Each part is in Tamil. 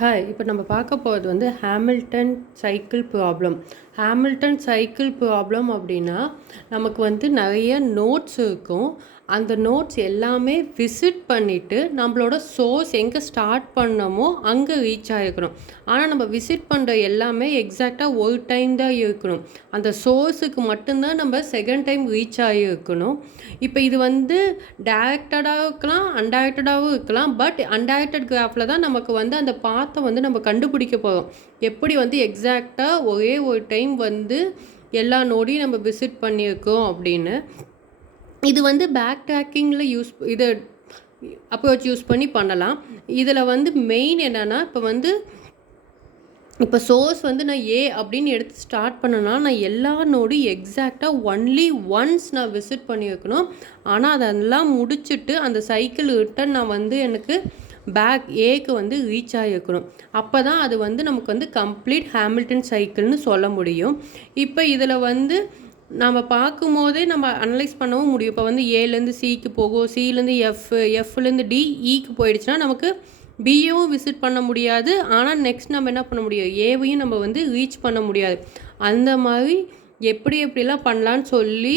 ஹாய், இப்போ நம்ம பார்க்க போகிறது வந்து Hamilton cycle problem. Hamilton cycle problem அப்படின்னா நமக்கு வந்து நிறைய நோட்ஸ் இருக்கும். அந்த நோட்ஸ் எல்லாமே விசிட் பண்ணிவிட்டு நம்மளோட சோர்ஸ் எங்கே ஸ்டார்ட் பண்ணமோ அங்கே ரீச் ஆகிருக்கணும். ஆனால் நம்ம விசிட் பண்ணுற எல்லாமே எக்ஸாக்டாக ஒரு டைம் தான் இருக்கணும். அந்த சோர்ஸுக்கு மட்டும்தான் நம்ம செகண்ட் டைம் ரீச் ஆகியிருக்கணும். இப்போ இது வந்து டைரக்டடாகவும் இருக்கலாம், அன்டைரக்டடாகவும் இருக்கலாம். பட் அன்டைரக்டட் கிராஃபில் தான் நமக்கு வந்து அந்த பாத்தை வந்து நம்ம கண்டுபிடிக்க போகிறோம். எப்படி வந்து எக்ஸாக்டாக ஒரே ஒரு டைம் வந்து எல்லா நோடையும் நம்ம விசிட் பண்ணியிருக்கோம் அப்படின்னு. இது வந்து பேக் ட்ராக்கிங்கில் இது அப்ரோச் யூஸ் பண்ணி பண்ணலாம். இதில் வந்து மெயின் என்னென்னா, இப்போ சோர்ஸ் வந்து நான் ஏ அப்படின்னு எடுத்து ஸ்டார்ட் பண்ணேன்னா நான் எல்லா நோடும் எக்ஸாக்டாக ஒன்லி ஒன்ஸ் நான் விசிட் பண்ணி வைக்கணும். ஆனால் அதெல்லாம் முடிச்சுட்டு அந்த சைக்கிள் ரிட்டன் நான் வந்து எனக்கு பேக் ஏக்கு வந்து ரீச் ஆகிருக்கணும். அப்போ தான் அது வந்து நமக்கு வந்து கம்ப்ளீட் ஹாமில்டன் சைக்கிள்னு சொல்ல முடியும். இப்போ இதில் வந்து நம்ம பார்க்கும்போதே நம்ம அனலைஸ் பண்ணவும் முடியும். இப்போ வந்து ஏலேருந்து சிக்கு போகும், சிலேருந்து எஃப்லேருந்து டி, இக்கு போயிடுச்சுன்னா நமக்கு பிஏவும் விசிட் பண்ண முடியாது. ஆனால் நெக்ஸ்ட் நம்ம என்ன பண்ண முடியும், ஏவையும் நம்ம வந்து ரீச் பண்ண முடியாது. அந்த மாதிரி எப்படிலாம் பண்ணலான்னு சொல்லி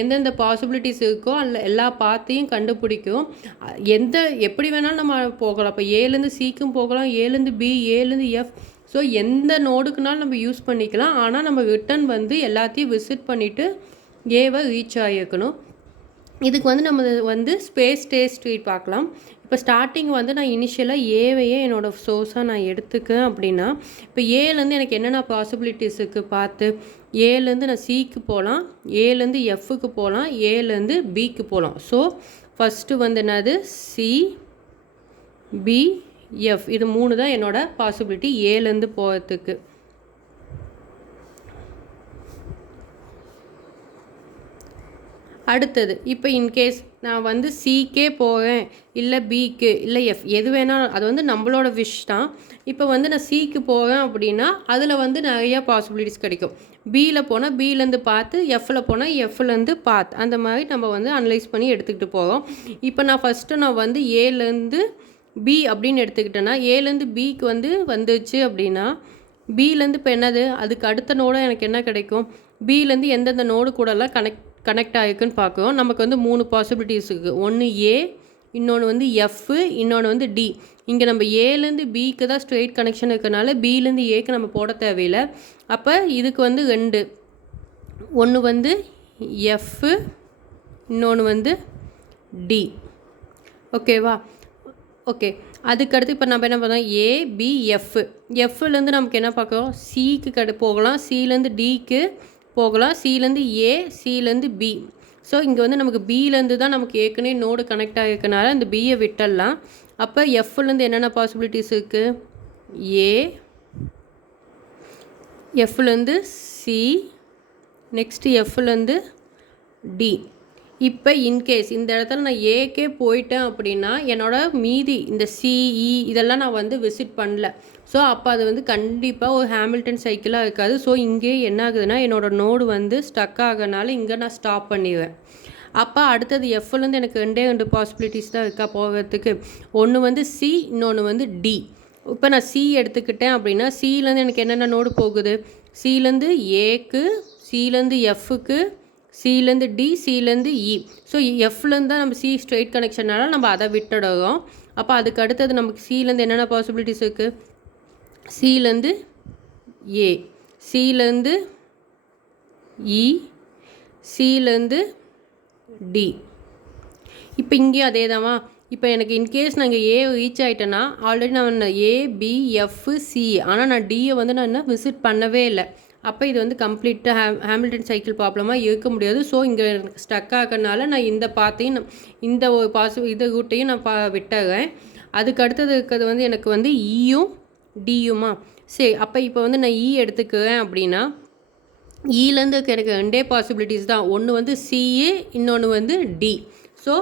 எந்தெந்த பாசிபிலிட்டிஸ் இருக்கோ அதில் எல்லா பாத்தையும் கண்டுபிடிக்கும். எப்படி வேணாலும் நம்ம போகலாம். இப்போ ஏலேருந்து சிக்கும் போகலாம், ஏலேருந்து பி, ஏலேருந்து எஃப். ஸோ எந்த நோடுக்குனாலும் நம்ம யூஸ் பண்ணிக்கலாம். ஆனால் நம்ம ரிட்டன் வந்து எல்லாத்தையும் விசிட் பண்ணிவிட்டு ஏவை ரீச் ஆகியிருக்கணும். இதுக்கு வந்து நம்ம வந்து ஸ்பேஸ் ஸ்ட்ரீட் பார்க்கலாம். இப்போ ஸ்டார்டிங் வந்து நான் இனிஷியலாக ஏவையே என்னோடய சோர்ஸாக நான் எடுத்துக்கேன் அப்படின்னா, இப்போ ஏலேருந்து எனக்கு என்னென்ன பாசிபிலிட்டிஸ் இருக்குது பார்த்து, ஏலேருந்து நான் சிக்கு போகலாம், ஏலேருந்து எஃப்க்கு போகலாம், ஏலேருந்து பிக்கு போகலாம். ஸோ ஃபஸ்ட்டு வந்து என்னது சி, பி, எஃப், இது 3 தான் என்னோடய பாசிபிலிட்டி ஏலேருந்து போகிறதுக்கு. அடுத்தது இப்போ இன்கேஸ் நான் வந்து சிக்கே போகிறேன், இல்லை பிக்கு, இல்லை எஃப், எது வேணாலும் அது வந்து நம்மளோட விஷ் தான். இப்போ வந்து நான் சிக்கு போகிறேன் அப்படின்னா அதில் வந்து நிறையா பாசிபிலிட்டிஸ் கிடைக்கும். பியில் போனால் பியிலேருந்து பார்த்து, எஃப்பில் போனால் எஃப்லேருந்து பார்த்து, அந்த மாதிரி நம்ம வந்து அனலைஸ் பண்ணி எடுத்துக்கிட்டு போகிறோம். இப்போ நான் ஃபஸ்ட்டு நான் வந்து ஏலேருந்து பி அப்படின்னு எடுத்துக்கிட்டேன்னா, ஏலேருந்து பிக்கு வந்து வந்துச்சு அப்படின்னா பியிலேருந்து இப்போ என்னது அதுக்கு அடுத்த நோடு எனக்கு என்ன கிடைக்கும், பியிலேருந்து எந்தெந்த நோடு கூடலாம் கனெக்ட் ஆகிருக்குன்னு பார்க்குறோம். நமக்கு வந்து 3 பாசிபிலிட்டிஸ் இருக்குது. ஒன்று ஏ, இன்னொன்று வந்து எஃப், இன்னொன்று வந்து டி. இங்கே நம்ம ஏலேருந்து பிக்கு தான் ஸ்ட்ரெயிட் கனெக்ஷன் இருக்கிறனால பியிலேருந்து ஏக்கு நம்ம போட தேவையில்லை. அப்போ இதுக்கு வந்து 2, ஒன்று வந்து எஃப், இன்னொன்று வந்து டி. ஓகேவா? ஓகே, அதுக்கடுத்து இப்போ நம்ம என்ன பண்ணோம், ஏ, பி, எஃப்லேருந்து நமக்கு என்ன பார்க்குறோம், சிக்கு போகலாம், சிலேருந்து டிக்கு போகலாம், சிலேருந்து ஏ, சிலேருந்து பி. ஸோ இங்கே வந்து நமக்கு பியிலேருந்து தான் நமக்கு ஏற்கனவே நோடு கனெக்ட் ஆகிருக்கனால இந்த பியை விட்டுடலாம். அப்போ எஃப்லேருந்து என்னென்ன பாசிபிலிட்டிஸ் இருக்குது, ஏ, எஃப்லேருந்து சி, நெக்ஸ்ட்டு எஃப்லேருந்து டி. இப்போ இன்கேஸ் இந்த இடத்துல நான் ஏக்கே போயிட்டேன் அப்படின்னா என்னோடய மீதி இந்த சிஇ இதெல்லாம் நான் வந்து விசிட் பண்ணல. ஸோ அப்போ அது வந்து கண்டிப்பாக ஒரு ஹாமில்டன் சைக்கிளாக இருக்காது. ஸோ இங்கே என்ன ஆகுதுன்னா என்னோடய நோடு வந்து ஸ்டக் ஆகிறனால இங்கே நான் ஸ்டாப் பண்ணிடுவேன். அப்போ அடுத்தது எஃப்லேருந்து எனக்கு 2 பாசிபிலிட்டிஸ் தான் இருக்கா போகிறதுக்கு. ஒன்று வந்து சி, இன்னொன்று வந்து டி. இப்போ நான் சி எடுத்துக்கிட்டேன் அப்படின்னா சிலேருந்து எனக்கு என்னென்ன நோடு போகுது, சிலேருந்து ஏக்கு, சிலேருந்து எஃப்க்கு, சிலேருந்து டி, சிலேருந்து இ. ஸோ எஃப்லேருந்து தான் நம்ம சி ஸ்ட்ரெயிட் கனெக்ஷனால நம்ம அதை விட்டுடுறோம். அப்போ அதுக்கு அடுத்தது நமக்கு சிலேருந்து என்னென்ன பாசிபிலிட்டிஸ் இருக்குது, சிலேருந்து ஏ, சிலேருந்து இ, சிலேருந்து டி. இப்போ இங்கேயும் அதே தான்மா. இப்போ எனக்கு இன்கேஸ் நான் இங்கே ஏ ரீச் ஆகிட்டேன்னா ஆல்ரெடி நான் ஏ, பி, எஃப், சி, ஆனால் நான் டியை வந்து நான் இன்னும் விசிட் பண்ணவே இல்லை. அப்போ இது வந்து கம்ப்ளீட்டாக ஹாமில்டன் சைக்கிள் ப்ராப்ளமாக இருக்க முடியாது. ஸோ இங்கே எனக்கு ஸ்டக் ஆகிறனால நான் இந்த பாத்தையும் இந்த ஒரு இந்த ரூட்டையும் நான் விட்டுறேன். அதுக்கு அடுத்தது இருக்கிறது வந்து எனக்கு வந்து இயும் டியுமா. சரி, அப்போ இப்போ வந்து நான் இ எடுத்துக்கிறேன் அப்படின்னா இலேருந்து எனக்கு 2 பாசிபிலிட்டிஸ் தான். ஒன்று வந்து சிஏ, இன்னொன்று வந்து டி. ஸோ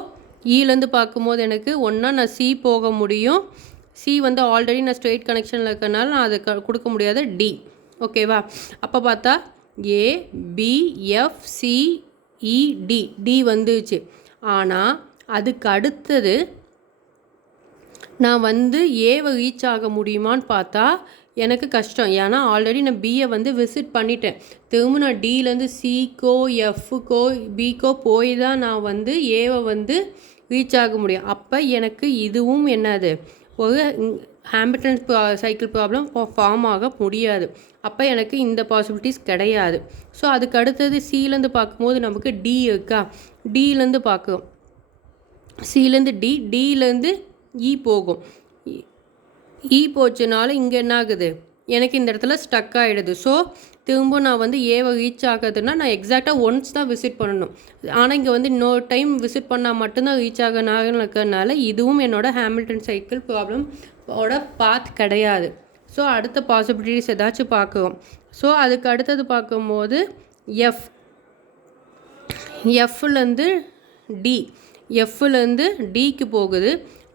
இலேருந்து பார்க்கும்போது எனக்கு ஒன்றா நான் சி போக முடியும். சி வந்து ஆல்ரெடி நான் ஸ்ட்ரெயிட் கனெக்ஷனில் இருக்கிறனால நான் அதை கொடுக்க முடியாது, டி. ஓகேவா? அப்போ பார்த்தா ஏ, பி, எஃப், சி, இ, டி. டி வந்துச்சு. ஆனால் அதுக்கு அடுத்தது நான் வந்து ஏவை ரீச் ஆக முடியுமான்னு பார்த்தா எனக்கு கஷ்டம். ஏன்னா ஆல்ரெடி நான் பியை வந்து விசிட் பண்ணிட்டேன். திரும்ப நான் டிலேருந்து சிக்கோ எஃப்க்கோ பிக்கோ போய் தான் நான் வந்து ஏவை வந்து ரீச் ஆக முடியும். அப்போ எனக்கு இதுவும் என்னது ஒரு ஹாமில்டன் சைக்கிள் ப்ராப்ளம் ஃபார்ம் ஆக முடியாது. அப்போ எனக்கு இந்த பாசிபிலிட்டிஸ் கிடையாது. ஸோ அதுக்கு அடுத்தது சிலேருந்து பார்க்கும்போது நமக்கு டி இருக்கா, டிலேருந்து பார்க்குறோம். சிலேருந்து டிலேருந்து இ போகும். இ போச்சுனால இங்கே என்ன ஆகுது, எனக்கு இந்த இடத்துல ஸ்டக் ஆகிடுது. ஸோ திரும்ப நான் வந்து ஏவை ரீச் ஆகுதுன்னா நான் எக்ஸாக்டாக ஒன்ஸ் தான் விசிட் பண்ணணும். ஆனால் இங்கே வந்து இன்னொரு டைம் விசிட் பண்ணால் மட்டும்தான் ரீச் ஆகிறனால இதுவும் என்னோடய ஹாமில்டன் சைக்கிள் ப்ராப்ளம் பாத் கிடையாது. ஸோ அடுத்த பாசிபிலிட்டிஸ் ஏதாச்சும் பார்க்குறோம். ஸோ அதுக்கு அடுத்தது பார்க்கும்போது எஃப்லேருந்து டி, எஃப்லேருந்து டிக்கு போகுது.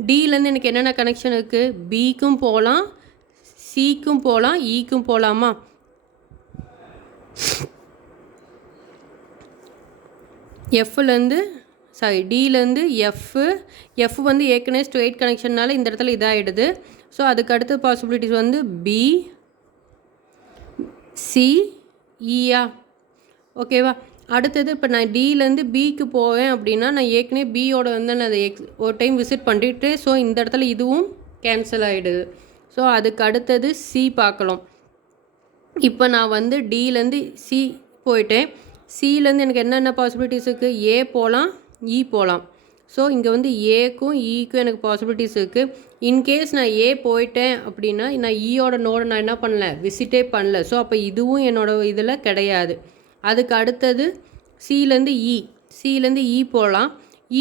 டிலேருந்து எனக்கு என்னென்ன கனெக்ஷன் இருக்குது, பிக்கும் போகலாம், சிக்கும் போகலாம், ஈக்கும் போகலாமா. டிலேருந்து எஃப் வந்து ஏற்கனவே ஸ்ட்ரெயிட் கனெக்ஷன்னால இந்த இடத்துல இதாகிடுது. ஸோ அதுக்கு அடுத்த பாசிபிலிட்டிஸ் வந்து பி, சி, ஈயா. ஓகேவா. அடுத்தது இப்போ நான் டிலேருந்து பிக்கு போவேன் அப்படின்னா நான் ஏற்கனவே பியோட வந்து நான் அதை ஒரு டைம் விசிட் பண்ணிட்டு, ஸோ இந்த இடத்துல இதுவும் கேன்சல் ஆகிடுது. ஸோ அதுக்கு அடுத்தது சி பார்க்கலாம். இப்போ நான் வந்து டிலேருந்து சி போயிட்டேன். சிலேருந்து எனக்கு என்னென்ன பாசிபிலிட்டிஸ் இருக்குது, ஏ போகலாம், இ போகலாம். ஸோ இங்கே வந்து ஏக்கும் ஈக்கும் எனக்கு பாசிபிலிட்டிஸ் இருக்குது. இன்கேஸ் நான் ஏ போயிட்டேன் அப்படின்னா நான் ஈயோட நோடை நான் என்ன பண்ணல, விசிட்டே பண்ணல. ஸோ அப்போ இதுவும் என்னோடய இதில் கிடையாது. அதுக்கு அடுத்தது சிலேருந்து இ போகலாம்.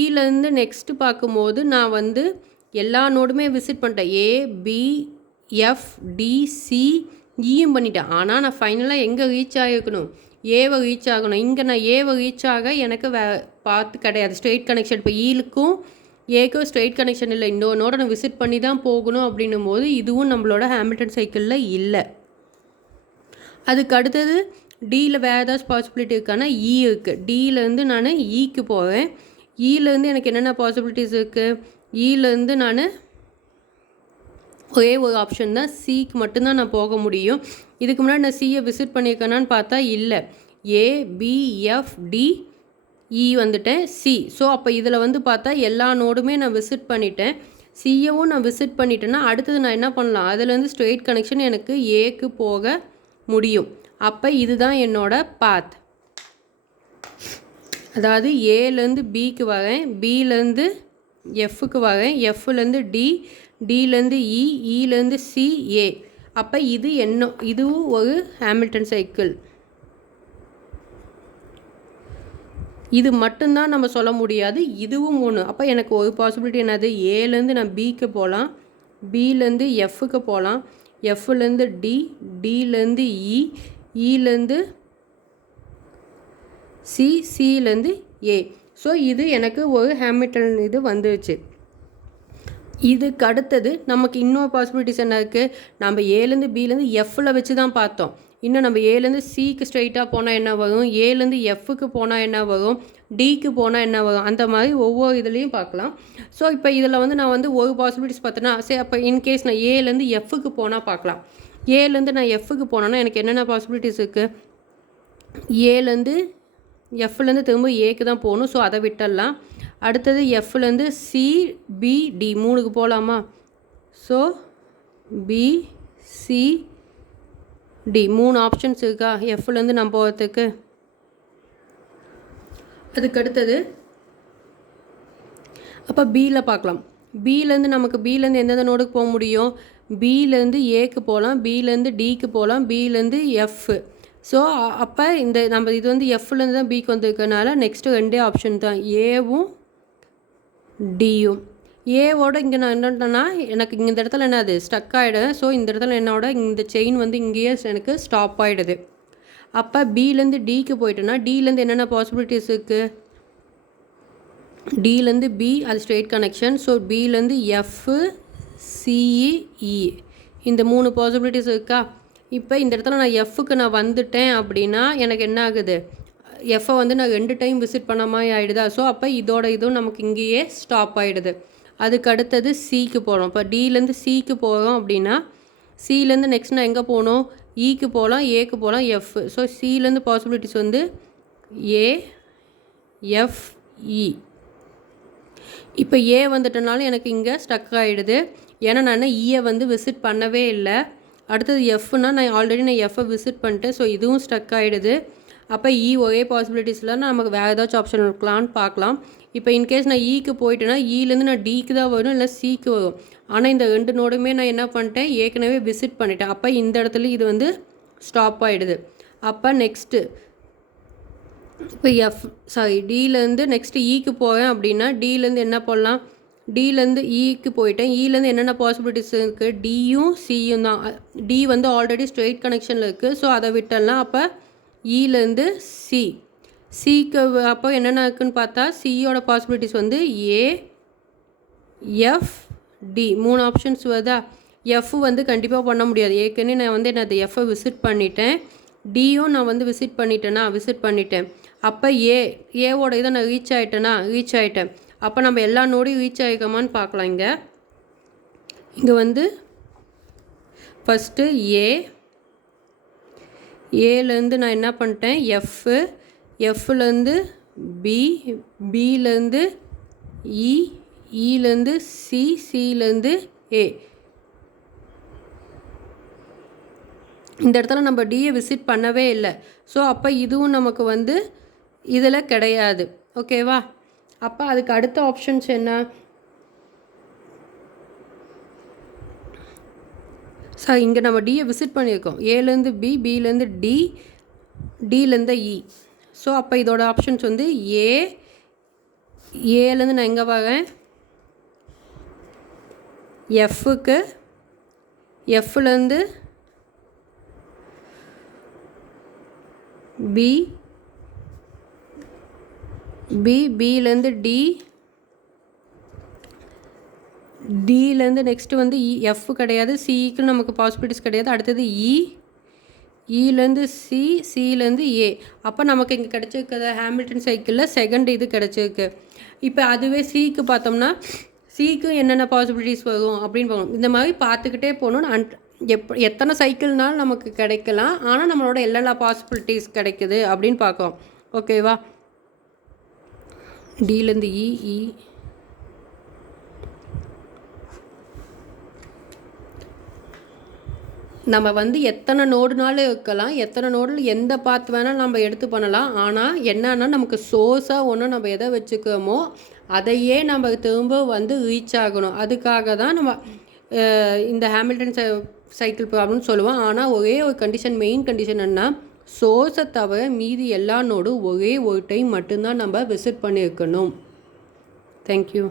இலேருந்து நெக்ஸ்ட்டு பார்க்கும்போது நான் வந்து எல்லா நோடுமே விசிட் பண்ணிட்டேன். ஏ, பி, எஃப், டி, சி, ஈயும் பண்ணிட்டேன். ஆனால் நான் ஃபைனலாக எங்கே ரீச் ஆகிருக்கணும், ஏவை ரீச் ஆகணும். இங்கே நான் ஏவை ரீச் ஆக எனக்கு பார்த்து கிடையாது, ஸ்ட்ரெயிட் கனெக்ஷன். இப்போ ஈலுக்கும் ஏக்கும் ஸ்ட்ரெயிட் கனெக்ஷன் இல்லை, இன்னொரு நோடை நான் விசிட் பண்ணி தான் போகணும். அப்படின்னும் போது இதுவும் நம்மளோட ஹாமில்டன் சைக்கிளில் இல்லை. அதுக்கு அடுத்தது டியில் வேறு ஏதாச்சும் பாசிபிலிட்டி இருக்கானா இ இருக்குது. டியிலேருந்து நான் ஈக்கு போவேன். ஈலேருந்து எனக்கு என்னென்ன பாசிபிலிட்டிஸ் இருக்குது, ஈலேருந்து நான் ஒரே ஒரு ஆப்ஷன் தான், சிக்கு மட்டும்தான் நான் போக முடியும். இதுக்கு முன்னாடி நான் சியை விசிட் பண்ணியிருக்கேனான்னு பார்த்தா இல்லை. ஏ, பி, எஃப், டி, இ வந்துட்டேன், சி. ஸோ அப்போ இதில் வந்து பார்த்தா எல்லா நோடுமே நான் விசிட் பண்ணிட்டேன். சியவும் நான் விசிட் பண்ணிட்டேன்னா அடுத்தது நான் என்ன பண்ணலாம், அதுலேருந்து ஸ்ட்ரெயிட் கனெக்ஷன் எனக்கு ஏக்கு போக முடியும். அப்போ இதுதான் என்னோட பாத். அதாவது ஏலேருந்து பிக்கு வரேன், பிலேருந்து எஃப்க்கு வரேன், எஃப்லேருந்து டி, டிலேருந்து இ, இலேருந்து சி, ஏ. அப்போ இதுவும் ஒரு ஹாமில்டன் சைக்கிள். இது மட்டும்தான் நம்ம சொல்ல முடியாது, இதுவும் ஒன்று. அப்போ எனக்கு ஒரு பாசிபிலிட்டி என்னது, ஏலேருந்து நான் பிக்கு போகலாம், பிலேருந்து எஃப்க்கு போகலாம், எஃப்லேருந்து டி, டிலேருந்து இ, இலேருந்து சி, சிலேருந்து ஏ. ஸோ இது எனக்கு ஒரு ஹாமில்டன் இது வந்துருச்சு. இதுக்கு அடுத்தது நமக்கு இன்னொரு பாசிபிலிட்டிஸ் என்ன இருக்குது, நம்ம ஏலேருந்து பிலேருந்து எஃப்பில் வச்சு தான் பார்த்தோம். இன்னும் நம்ம ஏலேருந்து சிக்கு ஸ்ட்ரைட்டாக போனால் என்ன வரும், ஏலேருந்து எஃப்க்கு போனால் என்ன வரும், டிக்கு போனால் என்ன வரும், அந்த மாதிரி ஒவ்வொரு இதுலேயும் பார்க்கலாம். ஸோ இப்போ இதில் வந்து நான் வந்து ஒரு பாசிபிலிட்டிஸ் பார்த்தேன்னா சரி, அப்போ இன்கேஸ் நான் ஏலேருந்து எஃப்க்கு போனால் பார்க்கலாம். ஏலேருந்து நான் எஃப்க்கு போனேன்னா எனக்கு என்னென்ன பாசிபிலிட்டிஸ் இருக்குது, ஏலேருந்து எஃப்லேருந்து திரும்ப ஏக்கு தான் போகணும். ஸோ அதை விட்டுடலாம். அடுத்தது எஃப்லேருந்து சி, பி, டி 3க்கு போகலாமா. So B, C, D 3 options இருக்கா எஃப்லேருந்து நம்ம போகிறதுக்கு. அதுக்கு அடுத்தது அப்போ பியில் பார்க்கலாம். பியிலேருந்து நமக்கு பியிலேருந்து எந்தெந்த நோடுக்கு போக முடியும், பியிலேருந்து ஏக்கு போகலாம், பியிலேருந்து டிக்கு போகலாம், பியிலேருந்து எஃப். ஸோ அப்போ இந்த நம்ம இது வந்து எஃப்லேருந்து தான் பிக்கு வந்துருக்கனால நெக்ஸ்ட்டு 2 ஆப்ஷன் தான், ஏவும் டியும். ஏவோட இங்கே நான் என்னன்னா எனக்கு இங்கே இந்த இடத்துல என்னது ஸ்டக் ஆகிடுது. ஸோ இந்த இடத்துல என்னோட இந்த செயின் வந்து இங்கேயே எனக்கு ஸ்டாப் ஆகிடுது. அப்போ பிலேருந்து டிக்கு போயிட்டேன்னா டிலேருந்து என்னென்ன பாசிபிலிட்டிஸ் இருக்குது, டிலேருந்து பி அது ஸ்ட்ரெயிட் கனெக்ஷன். ஸோ பிலேருந்து எஃப், சிஇ இந்த 3 பாசிபிலிட்டிஸ் இருக்கா. இப்போ இந்த இடத்துல நான் எஃப்க்கு நான் வந்துட்டேன் அப்படின்னா எனக்கு என்ன ஆகுது, எஃப்ஐ வந்து நான் 2 டைம் விசிட் பண்ண மாதிரி ஆகிடுதா. ஸோ அப்போ இதோட இதுவும் நமக்கு இங்கேயே ஸ்டாப் ஆகிடுது. அதுக்கு அடுத்தது சிக்கு போகிறோம். இப்போ டிலேருந்து சிக்கு போகிறோம் அப்படின்னா சிலேருந்து நெக்ஸ்ட் நான் எங்கே போகணும், இக்கு போகலாம், ஏக்கு போகலாம், எஃப். ஸோ சிலேருந்து பாசிபிலிட்டிஸ் வந்து ஏ, எஃப், இ. இப்போ ஏ வந்துட்டனால எனக்கு இங்கே ஸ்டக் ஆகிடுது. ஏன்னா நான் ஈயை வந்து விசிட் பண்ணவே இல்லை. அடுத்தது எஃப்னா நான் ஆல்ரெடி எஃப்பை விசிட் பண்ணிட்டேன். ஸோ இதுவும் ஸ்டக் ஆகிடுது. அப்போ இ ஒரே பாசிபிலிட்டிஸில் நமக்கு வேறு ஏதாச்சும் ஆப்ஷன் இருக்கலான்னு பார்க்கலாம். இப்போ இன்கேஸ் நான் ஈக்கு போயிட்டேன்னா ஈலேருந்து நான் டிக்கு தான் வரும், இல்லை சிக்கு வரும். ஆனால் இந்த 2 நோடுமே நான் என்ன பண்ணிட்டேன், ஏற்கனவே விசிட் பண்ணிட்டேன். அப்போ இந்த இடத்துல இது வந்து ஸ்டாப் ஆகிடுது. அப்போ நெக்ஸ்ட்டு இப்போ டிலேருந்து நெக்ஸ்ட்டு ஈக்கு போவேன் அப்படின்னா டிலேருந்து என்ன பண்ணலாம், டிலேருந்து ஈக்கு போயிட்டேன். ஈலேருந்து என்னென்ன பாசிபிலிட்டிஸ் இருக்குது, டியும் சியும் தான். டி வந்து ஆல்ரெடி ஸ்ட்ரெயிட் கனெக்ஷனில் இருக்குது. ஸோ அதை விட்டுடலாம். அப்போ ஈலேருந்து சிக்கு அப்போ என்னென்ன இருக்குதுன்னு பார்த்தா சியோட பாசிபிலிட்டிஸ் வந்து ஏ, எஃப், டி 3 ஆப்ஷன்ஸ் வருதா. எஃப் வந்து கண்டிப்பாக பண்ண முடியாது. ஏற்கனவே நான் வந்து என்ன எஃப்பை விசிட் பண்ணிட்டேன். டியும் நான் வந்து விசிட் பண்ணிட்டேன். அப்போ ஏவோட இதை நான் ரீச் ஆகிட்டேன். அப்போ நம்ம எல்லா நோடையும் ரீச் ஆகிக்கோமான்னு பார்க்கலாம். இங்கே வந்து ஃபஸ்ட்டு ஏலேருந்து நான் என்ன பண்ணிட்டேன், எஃப்லேருந்து பி, பிலேருந்து இ, இலேருந்து சி, சிலேருந்து ஏ. இந்த இடத்துல நம்ம டியை விசிட் பண்ணவே இல்லை. ஸோ அப்போ இதுவும் நமக்கு வந்து இதில் கிடையாது. ஓகேவா. அப்போ அதுக்கு அடுத்த ஆப்ஷன்ஸ் என்ன, சார் இங்கே நம்ம டியை விசிட் பண்ணியிருக்கோம். ஏலேருந்து பி, பிலேருந்து டி, டிலேருந்து இ. ஸோ அப்போ இதோட ஆப்ஷன்ஸ் வந்து ஏலேருந்து நான் எங்கே வரேன், எஃப்க்கு, எஃப்லேருந்து பி, பிலேருந்து டி, டிலேருந்து நெக்ஸ்ட்டு வந்து இ, எஃப் கிடையாது, சிக்கு நமக்கு பாசிபிலிட்டிஸ் கிடையாது. அடுத்தது இலேருந்து சி, சிலேருந்து ஏ. அப்போ நமக்கு இங்கே கிடச்சிருக்கிற ஹாமில்டன் சைக்கிளில் செகண்ட் இது கிடச்சிருக்கு. இப்போ அதுவே சிக்கு பார்த்தோம்னா சிக்கு என்னென்ன பாசிபிலிட்டிஸ் வரும் அப்படின்னு பார்க்கணும். இந்த மாதிரி பார்த்துக்கிட்டே போகணும். எத்தனை சைக்கிள்னாலும் நமக்கு கிடைக்கலாம். ஆனால் நம்மளோட எல்லா பாசிபிலிட்டிஸ் கிடைக்குது அப்படின்னு பார்க்கலாம். ஓகேவா. டிலேருந்து இ, நம்ம வந்து எத்தனை நோடுனாலும் இருக்கலாம், எத்தனை நோடில் எந்த பாத் வேணால் நம்ம எடுத்து பண்ணலாம். ஆனால் என்னன்னா நமக்கு சோர்ஸாக ஒன்று நம்ம எதை வச்சுக்கிறோமோ அதையே நம்ம திரும்ப வந்து ரீச் ஆகணும். அதுக்காக தான் நம்ம இந்த ஹாமில்டன் சைக்கிள் ப்ராப்ளம்னு சொல்லுவோம். ஆனால் ஒரே ஒரு கண்டிஷன், மெயின் கண்டிஷன் என்ன, சோர்ஸை தவிர மீதி எல்லா நோடும் ஒரே ஒரு டைம் மட்டும்தான் நம்ம விசிட் பண்ணியிருக்கணும். தேங்க்யூ.